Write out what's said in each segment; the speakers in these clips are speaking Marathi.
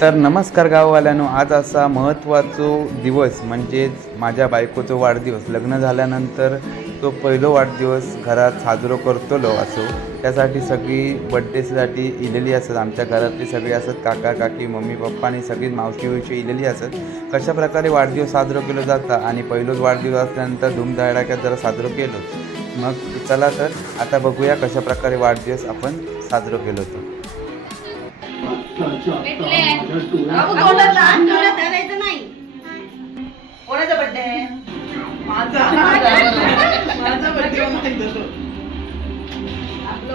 तर नमस्कार गाववाल्यानो आज असा महत्त्वाचो दिवस म्हणजेच माझ्या बायकोचो वाढदिवस. लग्न झाल्यानंतर तो पहिलो वाढदिवस घरात साजरो करतलो असो. त्यासाठी सगळी बड्डेसाठी इलेली असत आमच्या घरातली सगळी असत काका काकी मम्मी पप्पा आणि सगळी मावशी विवशी इलेली असत. कशा प्रकारे वाढदिवस साजरो केलो जाता आणि पहिलोच वाढदिवस असल्यानंतर धूमधडाक्यात जरा साजरो केलो. मग चला तर आता बघूया कशा प्रकारे वाढदिवस आपण साजरो केलो तो. अहो, कोणाचा? कोणाचा धरायचं नाही. कोणाचा बर्थडे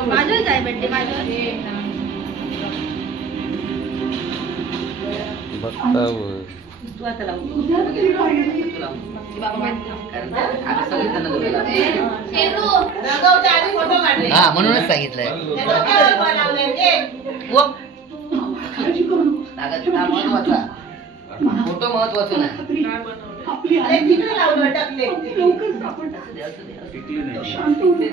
माझाच आहे बर्थडे माझा बघता तू आता लावू तू लावू. आम्ही सगळे जण दोघे लावू. हा म्हणूनच सांगितलंय. लागत हा महत्त्वाचा फोटो महत्त्वाचा नाही. असू दे, असू दे.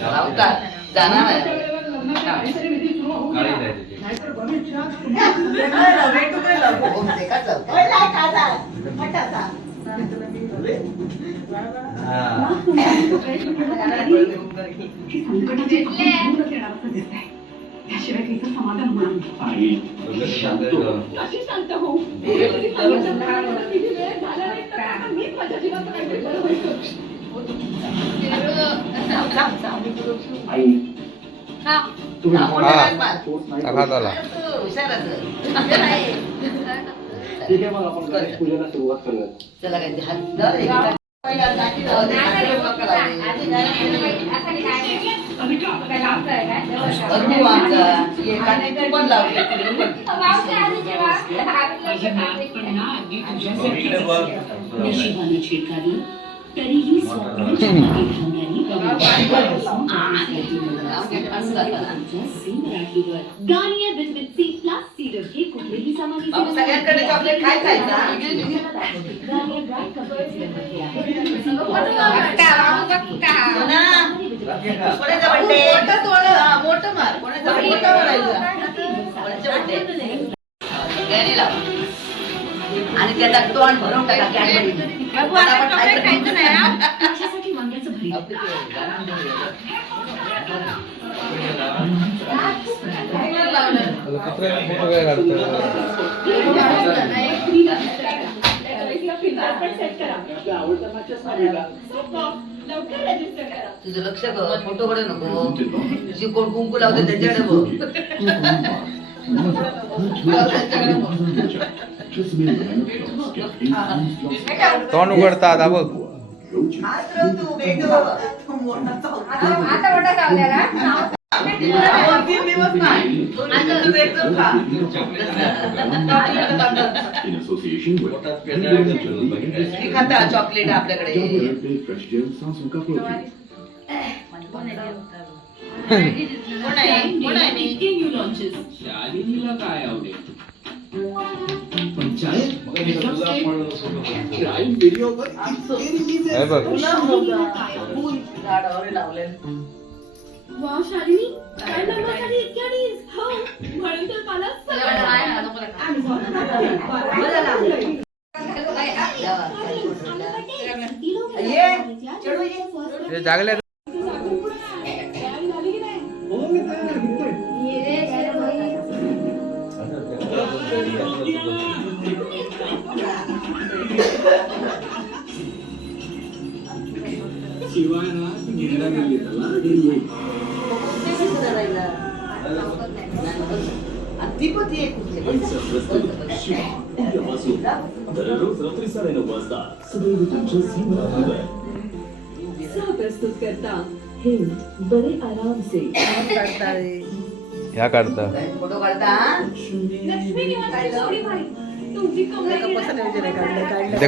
लावता जाणार नाही हो, ते का? चालतंय? त्याशिवाय तिचं समाधान होणार नाही. किती वेळ झाला नाही काहीतरी बरं होईल. हा, मोठा हा. नाही मार. सगळा झाला तू हुशारच आहे. ठीक आहे मग आपण गणेश पूजेला सुरुवात करूया चला काय ते हात धर, एकेका- पहिला गाठी लावू दे, गाठी पक्का लावू दे. अनु आमचा, ये गाठी तू पण लावू दे, तिकडे पण. नशिबानं चिरकाली तरीही Garnier vitamin C plus serum हे कुठलेही सामान्य सगळ्यांकडे चॉकलेट काय खायचं? हा, मोठं मार. कोणाचा मोठं मारायचं? आणि त्याचा तोंड भरून टाका तुझं लक्ष कर फोटोकडे नको. जी कोण कुंकू लावते त्याच्याकडे बघ. तोंड उघडता आता बघ. तीन दिवस नाही हे खाता चॉकलेट. आपल्याकडे Fresh Gel Samsung का Profit. कोण आहे कोण आहे मी न्यू लॉन्चेस शालिनीला काय आवडेल? हे बघ झाडावर लावले वाव शालिनी. काय नंबरसाठी इतक्या डीज हो म्हणून तर मला ये चढू ये. ते जागले शिवाय ना घ्यायला गेली त्याला डेली अधिपती आहे कुठले दररोज रात्री साडेनऊ वाजता सदैव तुमच्या सीमा सह प्रस्तुत करता हिंद. बड़े आराम से. ह्या काढता. फोटो काढता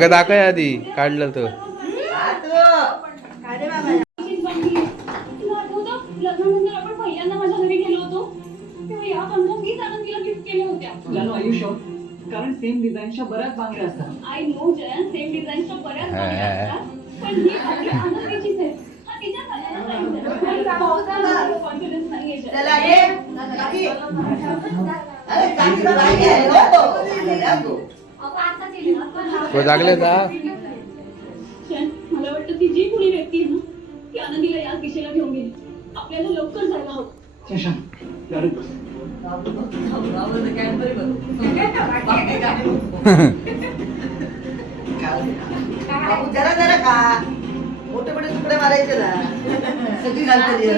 दाखव आधी. काढलं तर कारण सेम डिझाईनच्या बऱ्याच बांगड्या असतात. आय नो जयन सेम डिझाईनच्या बऱ्याच बांगड्या असतात. पण ही आपली आनंदीचीच आहे. हा तिच्या सगळ्यांना चला ये काकी. अरे काकीचा बाई आहे, जागले जा. मला वाटतं ती जी कुणी व्यक्ती आहे ना ती आनंदीला याच दिशेला घेऊन गेली. आपल्याला लवकर जायला हवं. जरा जरा खा. मोठे मोठे तुकडे मारायचे ना सगळी घालते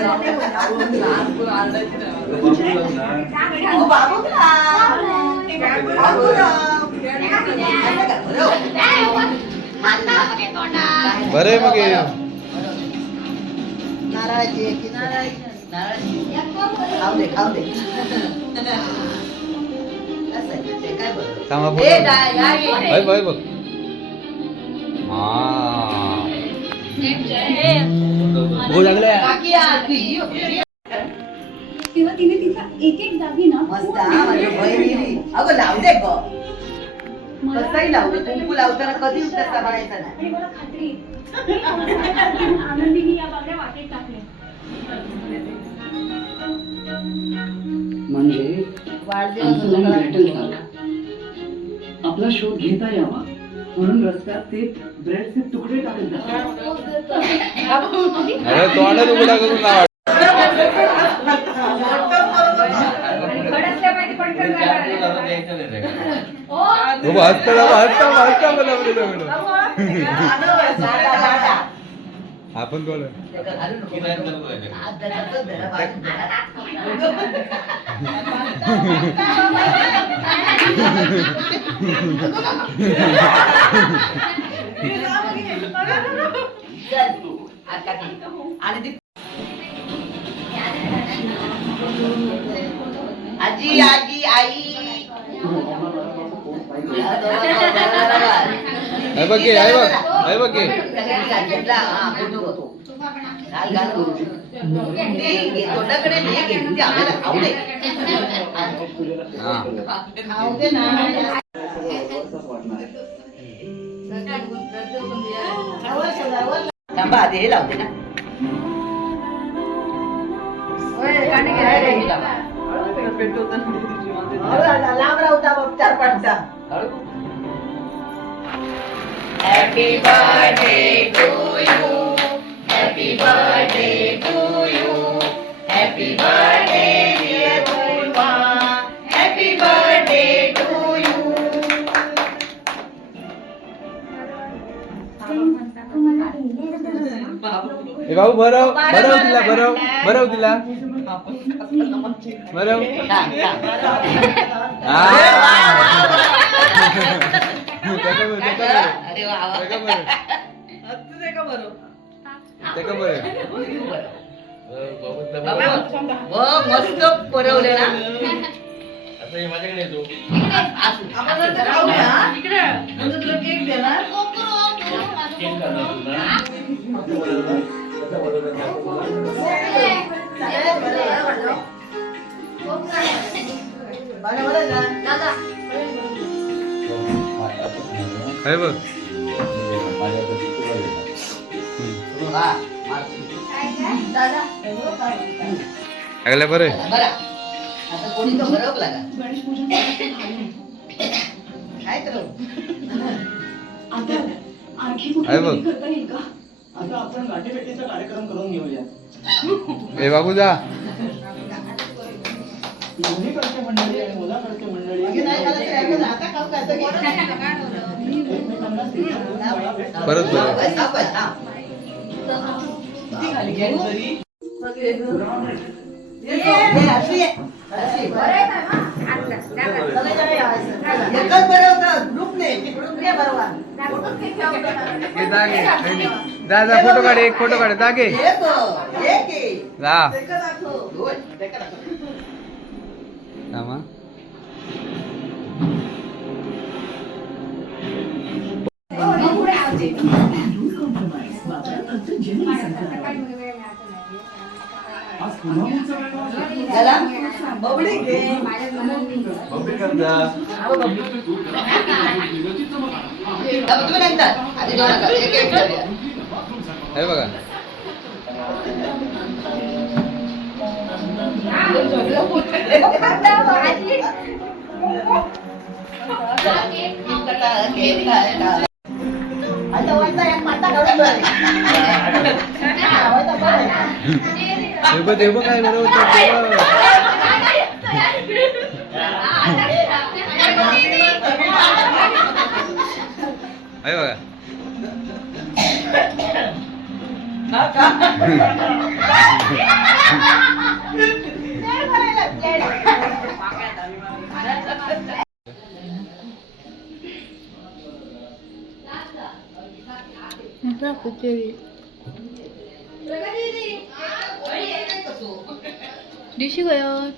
बाबू खा. बाबू राव. असं का? बरं. मग हे. नारळाची खाऊ दे खाऊ काय बघ हा तेव्हा तिने तिचा एक एक दागिना मस्त हा, माझी बहिणी अगं लावू दे ग कसंही लावू दे कुंकू लावताना कधीच तसा बनायचा नाही. आणि मला खात्री आहे, की कोणाच्या आनंदीने या बांगड्या वाटेत टाकल्या म्हणजे? वाढदिवस. आपला शोध घेता यावा. म्हणून रस्त्यात ते तुकडे अरे तोंडात उघडा करून हो. आपण बोल का. आणि ती आजी आजी आई हे बघ हे, हे बघ हे बघ हे. घेतला हा फोटो थांबा आधी हे लावते ना. Happy birthday to you happy birthday to you happy birthday ए बाबू भरव भरव तिला भरव भरव तिला. भरव. हा. मस्त परवले ना. खाऊया, हा? नंतर तुला केक देणार? हे बघ. लागल्या बरं. काय बघ. आता आपण गाठीभेटीचा कार्यक्रम करून घेऊया ए बाबू जा मंडळी आणि मुलाकडचे मंडळी नाही. एकमेकांना भेटतात. परत हा. एकच बरं होतं बरोबर ए, जा घे. नाही, नाही. जा जा फोटो काढ एक फोटो काढ जा घे एक एक आहे. जा. थांबा. चला बबडी घे तुम्ही नंतर आधी दोन नका. एक एक ठेवूया. हे बघा देव देव काय बरोबर आहे बघा 드시고요.